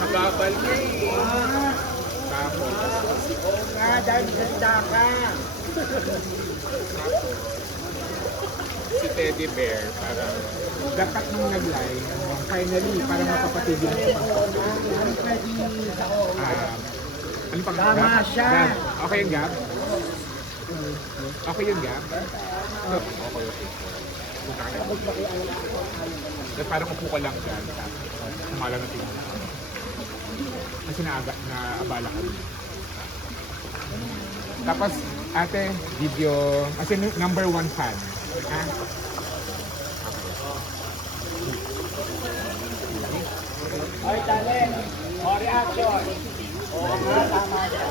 Nagkapal na eh. Tapos. Oo nga, dahil ganda ka. Si Teddy Bear, parang dapat nung nag-live, finally, parang mapapatigil na siya. Ano pang Tama Gab? siya. Gab. Okay yung Gab? Okay yung Gab? Okay. Punta ka na. Tapos parang upo ko lang dyan. Kumala na tingin. Kasi naabala ka rin. Tapos, ate, video, kasi number 1 fan. Ha? Oy, tali. O, reaction. Oo nga, tama siya.